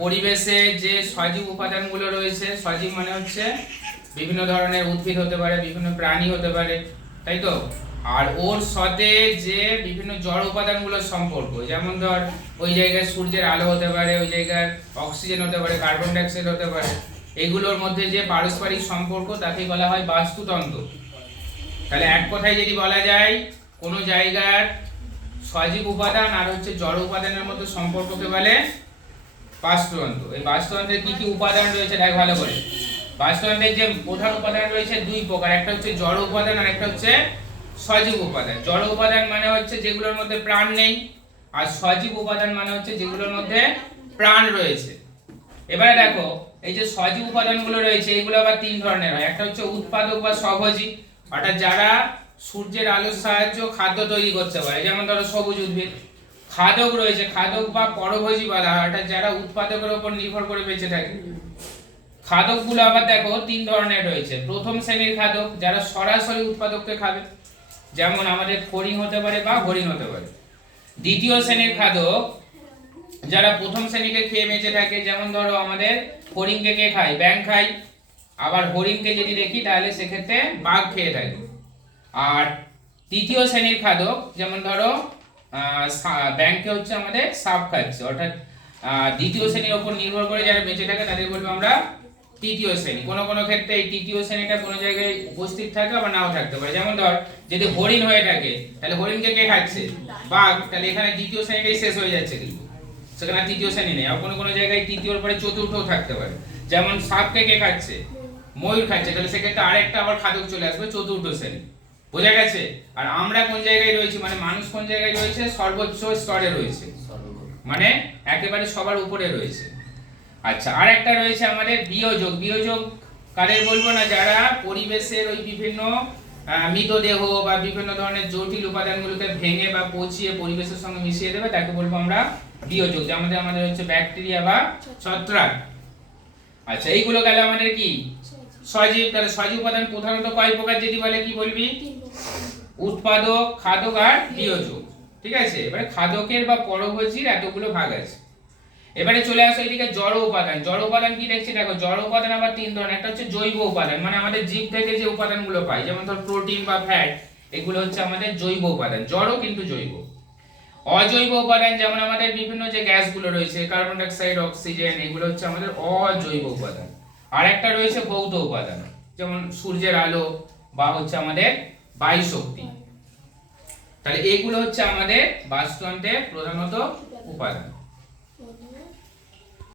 পরিবেশে যে সজীব উপাদানগুলো রয়েছে, সজীব মানে হচ্ছে বিভিন্ন ধরনের উদ্ভিদ হতে পারে, বিভিন্ন প্রাণী হতে পারে, তাই তো। আর ওর সাথে যে বিভিন্ন জড় উপাদানগুলোর সম্পর্ক, যেমন ধর ওই জায়গায় সূর্যের আলো হতে পারে, ওই জায়গায় অক্সিজেন হতে পারে, কার্বন ডাইঅক্সাইড হতে পারে, এগুলোর মধ্যে যে পারস্পরিক সম্পর্ক তাকে বলা হয় বাস্তুতন্ত্র। তাহলে এক কথায় যদি বলা যায় কোনো জায়গার সজীব উপাদান আর হচ্ছে জড় উপাদানের মধ্যে সম্পর্ককে বলে বাস্তুতন্ত্র। এই বাস্তুতন্ত্রের কি কি উপাদান রয়েছে দেখ ভালো করে। বাস্তুতন্ত্রের যে প্রধান উপাদান রয়েছে দুই প্রকার, একটা হচ্ছে জড় উপাদান আর একটা হচ্ছে সজীব উপাদান। জড় উপাদান মানে হচ্ছে যেগুলোর মধ্যে প্রাণ নেই, আর সজীব উপাদান মানে হচ্ছে যেগুলোর মধ্যে প্রাণ রয়েছে। এবারে দেখো এই যে সজীব উপাদানগুলো রয়েছে এগুলো আবার তিন ধরনের হয়। একটা হচ্ছে উৎপাদক বা স্বভোজী, অর্থাৎ যারা সূর্যের আলোর সাহায্যে খাদ্য তৈরি করতে পারে, যেমন ধরো সবুজ উদ্ভিদ। খাদক রয়েছে, খাদক বা পরভোজী বলা হয়, অর্থাৎ যারা উৎপাদকের উপর নির্ভর করে বেঁচে থাকে। খাদকগুলো আবার দেখো তিন ধরনের রয়েছে। প্রথম শ্রেণীর খাদক, যারা সরাসরি উৎপাদককে খাবে, যেমন আমাদের ফড়িং হতে পারে বা হরিণ হতে পারে। দ্বিতীয় শ্রেণীর খাদক, যারা প্রথম শ্রেণীকে খেয়ে বেঁচে থাকে, যেমন ধরো আমাদের ফড়িংকে কে খায়, ব্যাঙ খায়। আবার হরিণকে যদি দেখি তাহলে সেক্ষেত্রে বাঘ খেয়ে থাকে। আর তৃতীয় শ্রেণীর খাদক, যেমন ধরো ব্যাঙকে হচ্ছে আমাদের সাপ খাচ্ছে, অর্থাৎ দ্বিতীয় শ্রেণীর উপর নির্ভর করে যারা বেঁচে থাকে তাদের বলবো আমরা তৃতীয় শ্রেণী। কোনো কোনো ক্ষেত্রে এই তৃতীয় শ্রেণীটা কোনো জায়গায় উপস্থিত থাকে আবার নাও থাকতে পারে। যেমন ধর যদি হরিণ হয়ে থাকে তাহলে হরিণকে কে খাচ্ছে, বাঘ, তাহলে এখানে দ্বিতীয় শ্রেণীটাই শেষ হয়ে যাচ্ছে, কিন্তু সেখানে তৃতীয় শ্রেণী নেই। আর কোনো কোনো জায়গায় তৃতীয়র পরে চতুর্থও থাকতে পারে। যেমন সাপকে কে খাচ্ছে, ময়ূর খাচ্ছে, তাহলে সেক্ষেত্রে আরেকটা আবার খাদক চলে আসবে চতুর্থ শ্রেণী। বোঝা গেছে? আর আমরা কোন জায়গায় রয়েছি, মানে মানুষ কোন জায়গায় রয়েছে, সর্বোচ্চ স্তরে রয়েছে, মানে একেবারে সবার উপরে রয়েছে। আচ্ছা, আর একটা রয়েছে আমাদের বিয়োজক। বিয়োজক কাদের বলবো না, যারা পরিবেশের ওই বিভিন্ন মৃতদেহ বা বিভিন্ন ধরনের জটিল উপাদানগুলোকে ভেঙে বা পচিয়ে পরিবেশের সঙ্গে মিশিয়ে দেবে, তাকে বলবো আমরা বিয়োজক। যেমন আমাদের হচ্ছে ব্যাকটেরিয়া বা ছত্রাক। আচ্ছা, এইগুলো গেল আমাদের কি সজীব। তাহলে সজীব উপাদান প্রধানত কয় প্রকার যদি বলে কি বলবি? উৎপাদক, খাদক আর বিয়োজক। ঠিক আছে, এবারে খাদকের বা পরভোজীর এতগুলো ভাগ আছে। এবারে চলে আসো এদিকে জড় উপাদান। জড় উপাদান কি দেখছি দেখো, জড় উপাদান আবার তিন ধরনের। একটা হচ্ছে জৈব উপাদান, মানে আমাদের জীব থেকে যে উপাদানগুলো পাই, যেমন ধর প্রোটিন বা ফ্যাট, এগুলো হচ্ছে আমাদের জৈব উপাদান, জড় কিন্তু জৈব। অজৈব উপাদান, যেমন আমাদের বিভিন্ন যে গ্যাসগুলো রয়েছে, কার্বন ডাই অক্সাইড, অক্সিজেন, এগুলো হচ্ছে আমাদের অজৈব উপাদান। আর একটা রয়েছে ভৌত উপাদান, যেমন সূর্যের আলো বা হচ্ছে আমাদের বায়ু শক্তি। তাহলে এগুলো হচ্ছে আমাদের বাস্তুতন্ত্রের প্রধানত উপাদান।